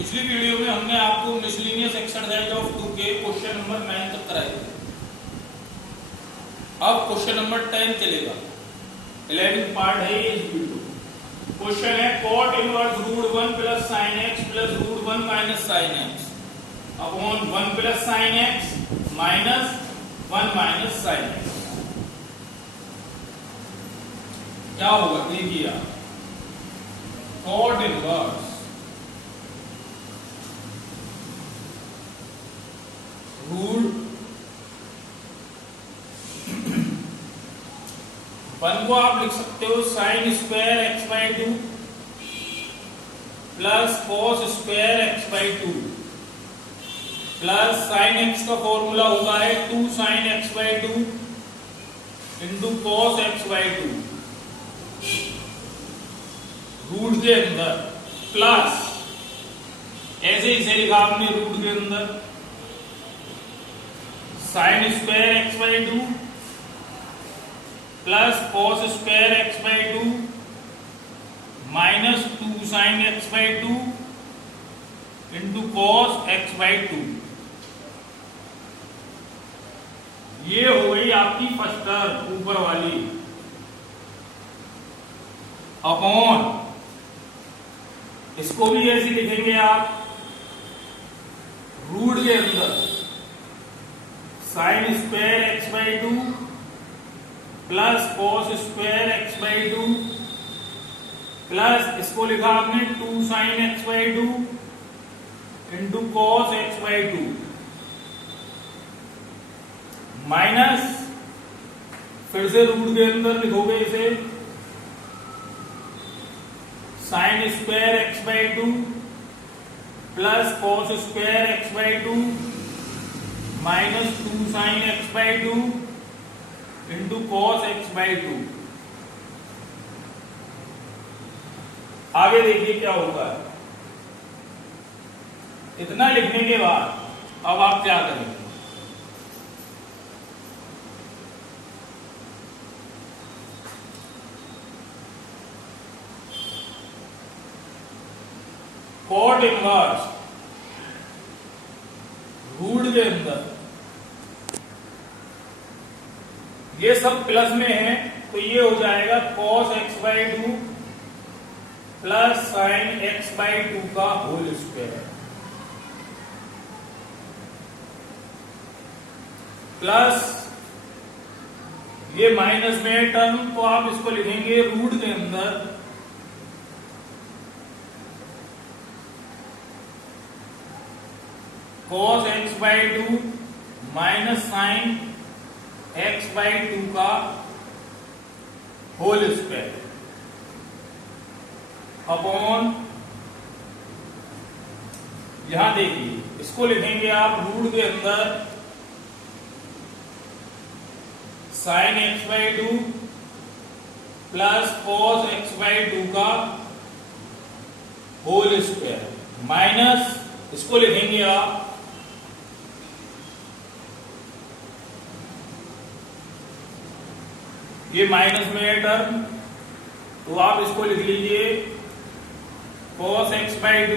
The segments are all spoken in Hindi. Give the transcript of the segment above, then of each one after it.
पिछली वीडियो में हमने आपको मिसलेनियस एक्सरसाइज ऑफ 2 के क्वेश्चन नंबर 9 तक कराए थे। अब क्वेश्चन नंबर 10 चलेगा। 11 पार्ट है ये इस वीडियो। क्वेश्चन है cot inverse √1 plus sin x plus √1 minus sin x upon 1 plus sin x minus 1 minus sin x। क्या होगा देखिए आप, cot इनवर्स √1 को आप लिख सकते हो sine square x by 2 plus cos square x by 2 plus sine x का फॉर्मूला होता है 2 sine x by 2 into cos x by 2 root के अंदर प्लस ऐसे इसे लिखा आपने रूट के अंदर sign square x by 2 plus cos square x by 2 minus 2 sine x by 2 into cos x by 2। ये हो गई आपकी फर्स्ट टर्म ऊपर वाली, अपॉन इसको भी ऐसे लिखेंगे आप रूट के अंदर sign square x by 2 plus cos square x by 2 plus इसको लिखा आपने 2 sine x by 2 into cos x by 2 minus फिर से रूट के अंदर लिखोगे इसे sign square x by 2 plus cos square x by 2 minus 2 sine x by 2 into cos x by 2। आगे देखिए क्या होगा। इतना लिखने के बाद अब आप क्या करेंगे, कॉट इनवर्स रूट के अंदर ये सब प्लस में है तो ये हो जाएगा cos x by 2 plus sine x by 2 का होल स्क्वायर प्लस ये माइनस में टर्म तो आप इसको लिखेंगे रूट के अंदर cos x by 2 minus sine x by 2 का होल स्क्वायर अपॉन यहां देखिए इसको लिखेंगे आप रूट के अंदर sine x by 2 plus cos x by 2 का होल स्क्वायर माइनस इसको लिखेंगे आप ये माइनस में है टर्म तो आप इसको लिख लीजिए cos x by 2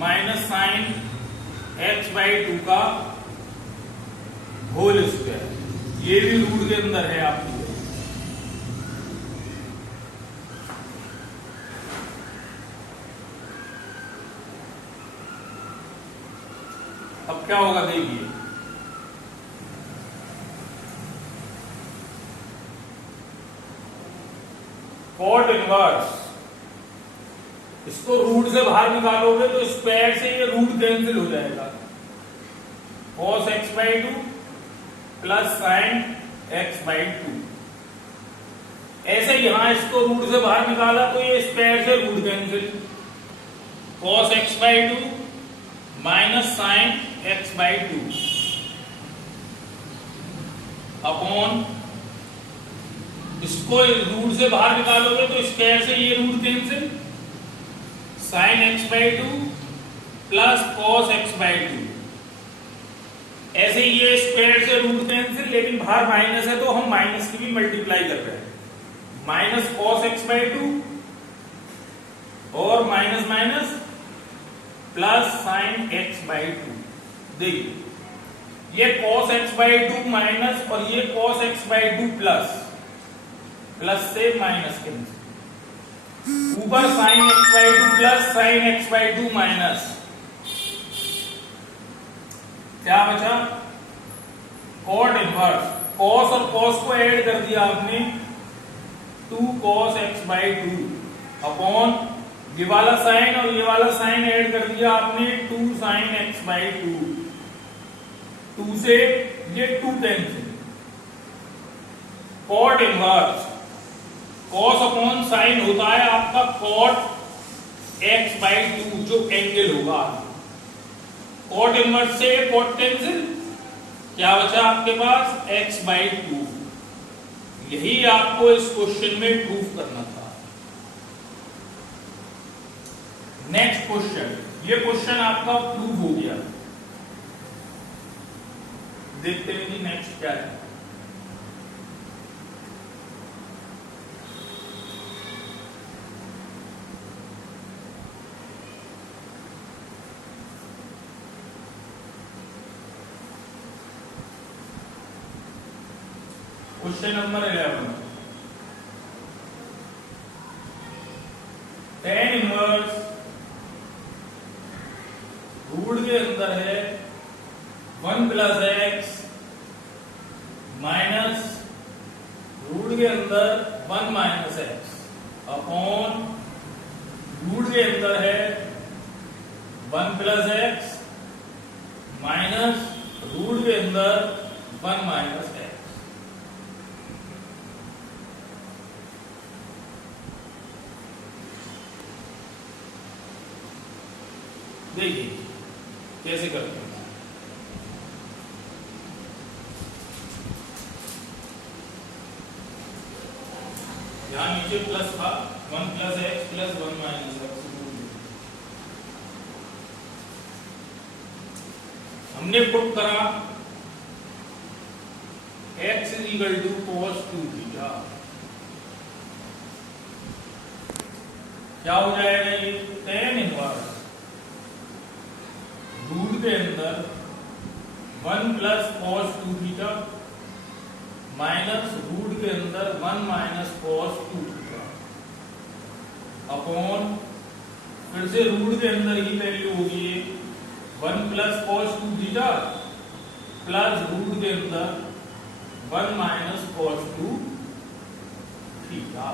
minus sine x by 2 का होल स्क्वायर। ये भी रूट के अंदर है आपकी। अब क्या होगा देखिए, कॉट इनवर्स इसको रूट से बाहर निकालोगे तो स्क्वायर से ये रूट कैंसिल हो जाएगा। cos x by 2 plus sine x by 2। ऐसे यहां इसको रूट से बाहर निकाला तो ये स्क्वायर से root cancel cos x by 2 minus sine x by 2 upon इसको रूट से बाहर निकालोगे तो स्क्वायर से ये root cancel sine x by 2 plus cos x by 2। ऐसे ये स्क्वायर से रूट कैंसिल, लेकिन बाहर माइनस है तो हम माइनस की भी मल्टीप्लाई कर रहे हैं। माइनस कॉस एक्स बाई 2 और minus minus plus sine x by two. देखिए ये cos x by two minus और ये cos x by two plus, plus से माइनस कैंसिल, ऊपर sine x by two plus sine x by two minus, क्या बचा कॉट इनवर्स, cos और cos को ऐड कर दिया आपने 2 cos x by two upon ये वाला साइन और ये वाला साइन ऐड कर दिया आपने 2 साइन x बाई टू, 2 से ये 2 cancel, cot inverse cos upon sine होता है आपका cot x बाई टू जो एंगल होगा, कॉट इनवर्स से कॉट कैंसिल, क्या बचा आपके पास x बाई टू। यही आपको इस क्वेश्चन में प्रूफ करना था। नेक्स्ट क्वेश्चन, ये क्वेश्चन आपका प्रूफ हो गया। देखते हैं कि नेक्स्ट क्या है। Question number 11, tan inverse root के अंदर है 1 प्लस एक्स माइनस रूट के अंदर 1 माइनस एक्स अपॉन रूट के अंदर है 1 प्लस एक्स माइनस रूट के अंदर 1 माइनस एक्स। देखिए कैसे करते हैं। यहां नीचे प्लस था 1 plus x plus 1 minus x, हमने पुट करा x is equal to cos 2 theta, क्या हो जाएगा ये tan इनवर्स रूट के अंदर 1 plus cos 2 theta minus root के अंदर 1 माइनस cos 2 थीटा अपॉन फिर से रूट के अंदर ही वैल्यू होगी 1 plus cos 2 theta plus root के अंदर 1 माइनस cos 2 थीटा।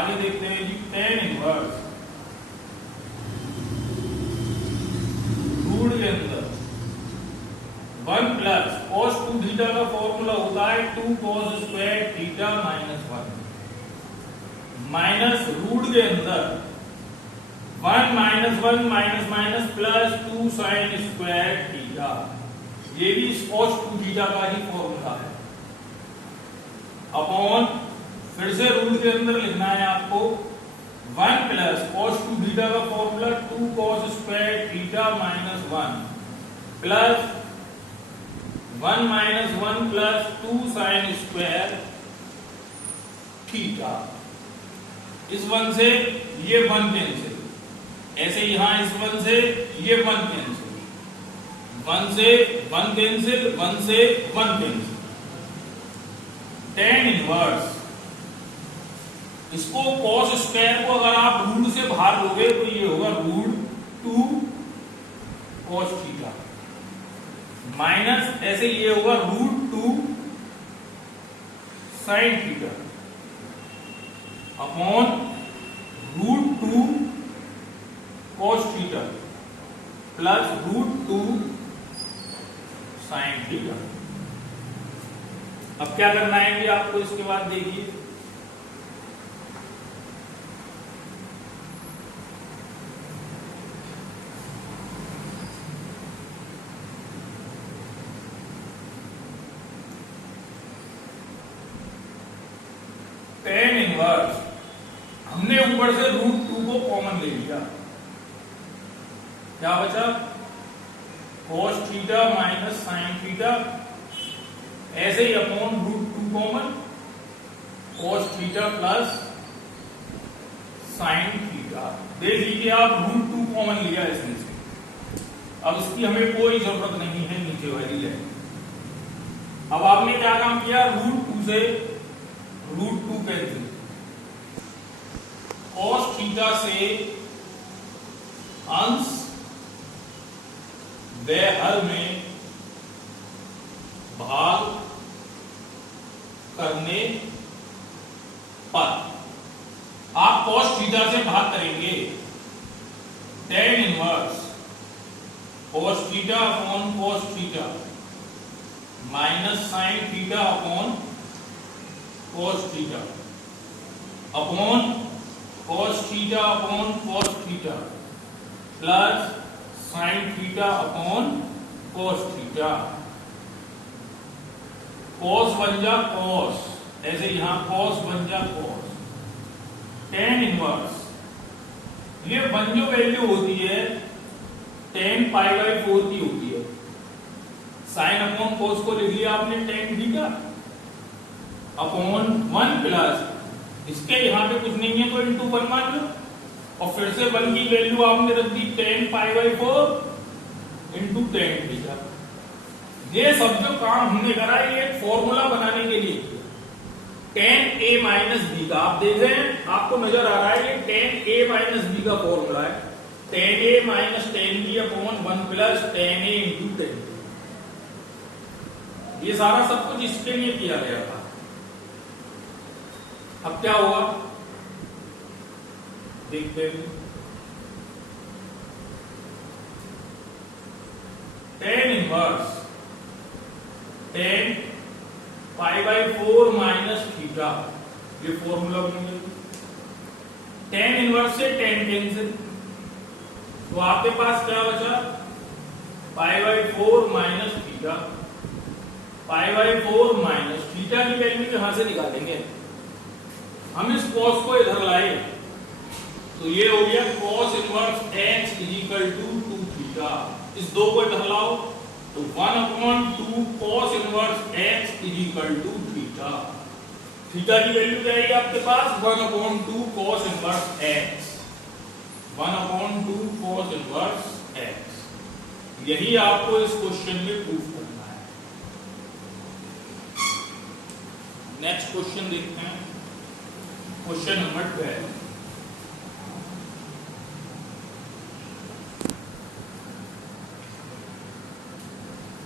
आगे देखते हैं जी tan इनवर्स रूट के अंदर 1 प्लस cos 2 थीटा का फॉर्मूला होता है 2 cos square theta minus 1 minus root के अंदर 1 minus 1 minus minus plus 2 sine square theta, ये भी cos 2 थीटा का ही फॉर्मूला है अपॉन फिर से रूट के अंदर लिखना है आपको 1 प्लस cos 2 थीटा का formula 2 cos square theta minus 1 plus 1 minus 1 plus 2 sine square theta. इस 1 से ये 1 कैंसिल, ऐसे यहां इस 1 से ये 1 कैंसिल, 1 से 1 कैंसिल, 1 से 1 कैंसिल। tan इनवर्स इसको cos स्क्वायर को अगर आप रूट से बाहर लोगे तो ये होगा √2 cos थीटा माइनस ऐसे ये होगा √2 sin theta upon √2 cos theta plus √2 sin theta. अब क्या करना है कि आपको इसके बाद देखिए tan इनवर्स हमने ऊपर से √2 को कॉमन ले लिया, क्या बचा cos theta minus sin theta, ऐसे ही upon √2 common cos theta plus sin theta. देख लीजिए आप √2 कॉमन लिया इसमें से। अब इसकी हमें कोई जरूरत नहीं है नीचे वाली लाइन। अब आपने क्या काम किया, √2 से √2 कैंसिल, cos थीटा से अंश व हर में भाग करने पर आप cos थीटा से भाग करेंगे, tan inverse cos theta upon cos theta minus sin theta upon cos theta upon cos theta upon cos theta plus sin theta upon cos theta. cos बन जा cos, ऐसे यहां cos बन जा cos, tan इनवर्स ये वन जो वैल्यू होती है tan π/4 की होती है। sin अपॉन cos को लिख लिया आपने tan थीटा अपॉन 1 प्लस इसके यहां पे कुछ नहीं है तो इंटू 1 मान लो, और फिर से 1 की वैल्यू आपने रख दी tan π/4 इंटू tan थीटा। ये सब जो काम हमने करा ये एक फॉर्मूला बनाने के लिए किया, tan a माइनस बी का। आप देख रहे हैं, आपको नजर आ रहा है ये tan a माइनस बी का फॉर्मूला है, tan a minus tan b upon 1 plus tan a into tan b। ये सारा सब कुछ इसके लिए किया गया था। अब क्या होगा देखते हैं, tan inverse tan π/4 minus theta, ये फॉर्मूला बन गया। tan इनवर्स से tan कैंसिल, तो आपके पास क्या बचा, π/4 माइनस थीटा, π/4 माइनस थीटा की वैल्यू यहां से निकालेंगे हम। इस cos को इधर लाए तो ये हो गया cos inverse x equal to 2 theta. इस दो को इधर लाओ तो 1/2 cos inverse x equal to theta. Theta की वैल्यू जाएगी आपके पास 1/2 cos inverse x, 1/2 cos inverse x। यही आपको इस क्वेश्चन में प्रूफ करना है। नेक्स्ट क्वेश्चन देखते हैं, क्वेश्चन नंबर 12।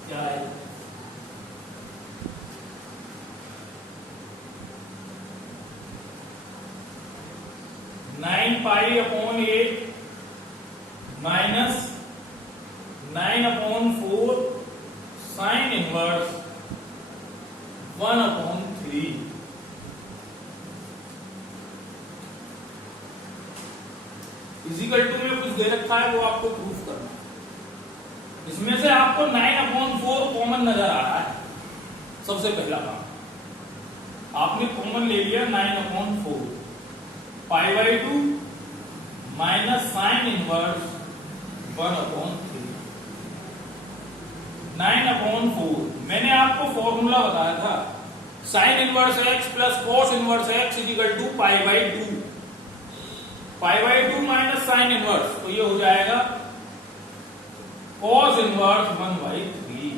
क्या है, 9π/8 माइनस 9/4 साइन इनवर्स 1/3। इजिकल टू में कुछ दे रखा है वो आपको प्रूफ करना है। इसमें से आपको 9/4 कॉमन नजर आ रहा है। सबसे पहला काम आपने कॉमन ले लिया 9/4, π/2 माइनस साइन इनवर्स 1/3। 9/4 मैंने आपको फॉर्मूला बताया था, sine inverse x plus cos inverse x equal to π/2, π/2 minus sine inverse, तो ये हो जाएगा cos इनवर्स 1/3।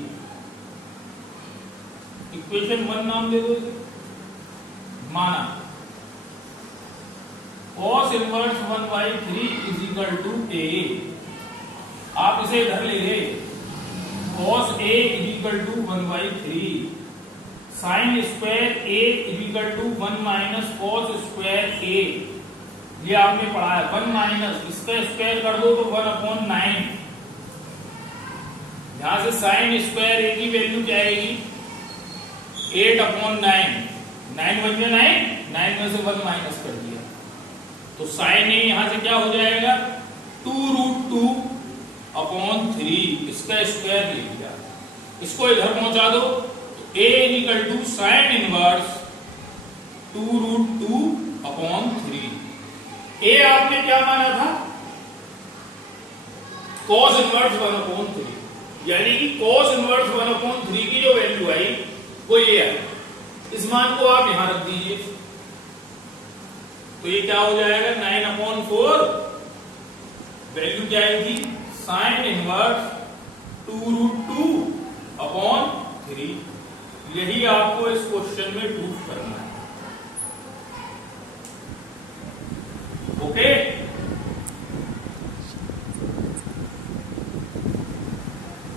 इक्वेशन 1 नाम दे दो इसे, माना cos inverse 1/3 is equal to a। आप इसे इधर ले गए, cos a is equal to 1/3, sine square a is equal to 1 minus cos square a। ये आपने पढ़ा है, 1 माइनस इसका स्क्वायर कर दो तो 1/9। यहां से साइन स्क्वायर a की वैल्यू क्या आएगी 8/9, 9 बन गया 9 में से 1 माइनस कर दिया तो साइन a यहां से क्या हो जाएगा 2√2/3, इसका स्क्वायर ले लिया, इसको इधर पहुंचा दो तो a equal to sine inverse 2√2/3। a आपने क्या माना था cos इनवर्स 1/3, यानी कि cos इनवर्स 1/3 की जो वैल्यू आई वो ये है। इस मान को आप यहां रख दीजिए तो ये क्या हो जाएगा 9/4 वैल्यू क्या आई थी? Sine inverse 2√2 upon 3। यही आपको इस क्वेश्चन में प्रूफ करना है। Okay,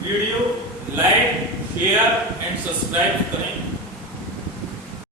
video like, share and subscribe करें।